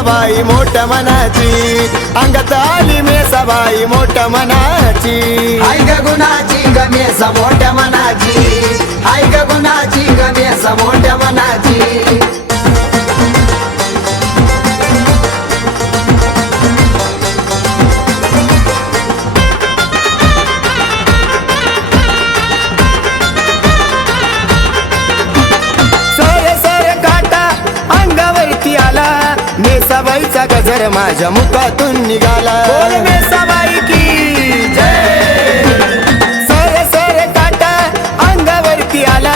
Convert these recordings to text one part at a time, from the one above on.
मेसाबाई मोठ्या मनाची, अंगात आली मेसाबाई मोठ्या मनाची. हाय ग गुणाची ग मेसा मोठ्या मनाची, हाय ग गुणाची ग मेसा मोठ्या मनाची. मेसाबाईचा गजर माझ्या मुखातून निघाला. बोल मेसाबाई की जय. सर सर काटा अंगावरती आला,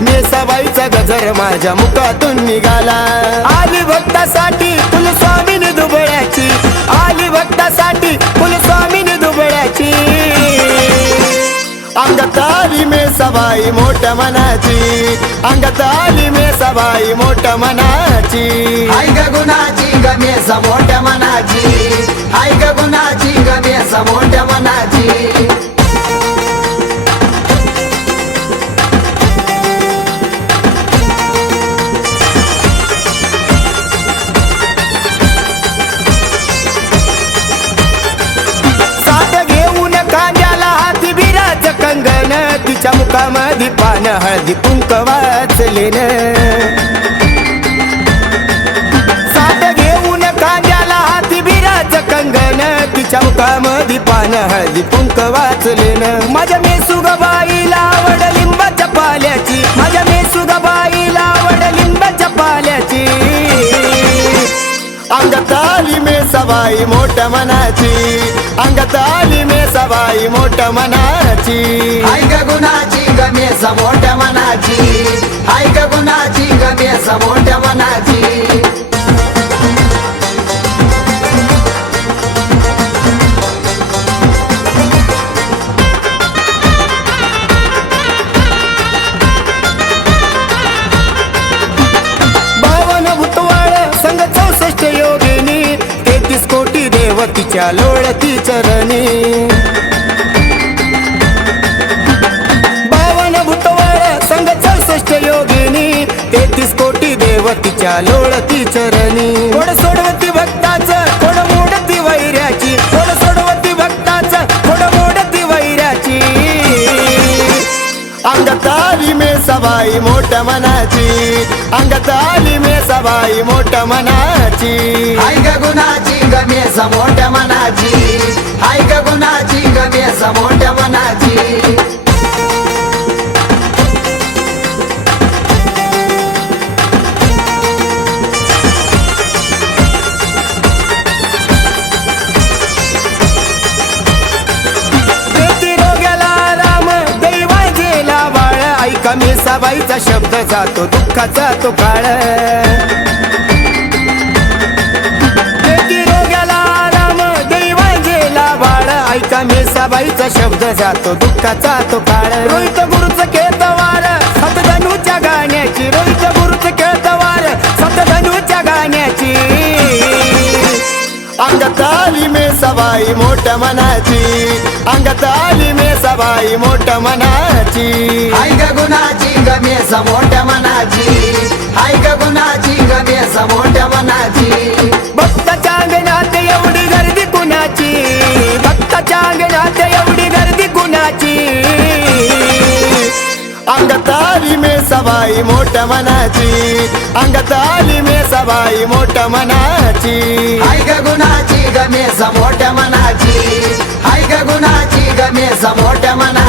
मेसाबाईचा गजर माझ्या मुखातून निघाला. आली भक्तासाठी कुलस्वामिनी दुबळ्याची, आली भक्तासाठी कुलस्वामिनी दुबळ्याची. अंगात आली मेसाबाई मोठ्या मनाची, अंगात आली मेसाबाई मोठ्या मनाची. हाय ग गुणाची ग मेसा मोठ्या मनाची, हाय ग गुणाची ग मेसा मोठ्या मनाची. तिच्या मुखामध्ये पान हळदी कुंक वाचलेन. साठ घेऊन कांद्याला हाती बिराच कंगन, तिच्या मुखामध्ये पान हळदी कुंक वाचलेन. माझ्या मेसुगबाईला आवड लिंबाच्या पाल्याची, माझ्या मेसुगबाईला आवड लिंबाच्या पाल्याची. अंगात आली मेसाबाई मोठ्या मनाची, अंगात आली मेसाबाई मोठ्या मनाची. हाय ग गुणाची ग मेसा मोठ्या मनाची, हाय ग गुणाची ग मेसा मोठ्या मनाची. तिच्या लोळती चरणी. बावन भूतवळ संग 64 योगिनी, 33 कोटी देव तिच्या लोळती चरणी. कोड सोडवती भक्ताचं कोड मोडती वैऱ्याची, कोड सोडवती भक्ताचं कोड मोडती वैऱ्याची. अंगात आली मेसाबाई मोठ्या मनाची, अंगात आली मेसाबाई मोठ्या मनाची. हाय ग गुणाची ग मेसा मोठ्या मनाची, हाय ग गुणाची ग मेसा मोठ्या मनाची. मेसाबाईचा शब्द जातो दुःखाचा तो काळ. रोग्याला आराम दैवांजेला बाळ, ऐका मेसाबाईचा शब्द जातो दुःखाचा तो काळ. रोहित गुरुच खेळतवार सतधनूच्या गाण्याची, रोहित गुरुच खेळतवार सतधनूच्या गाण्याची. अंगात आली मेसाबाई मोठ्या मनाची, अंगात आली मेसाबाई मोठ्या मनाची. हाय ग गुणाची ग मेसा मोठ्या मनाची, हाय ग गुणाची ग मेसा मोठ्या मनाची. भक्ताच्या अंगणात एवढी गर्दी कुणाची, भक्ताच्या अंगणात एवढी गर्दी कुणाची. अंगात आली मेसाबाई मोठ्या मनाची, अंगात आली मेसाबाई मोठ्या मनाची. हाय ग गुणाची ग मेसा मोठ्या मनाची, हाय ग गुणाची ग मेसा मोठ्या मनाची.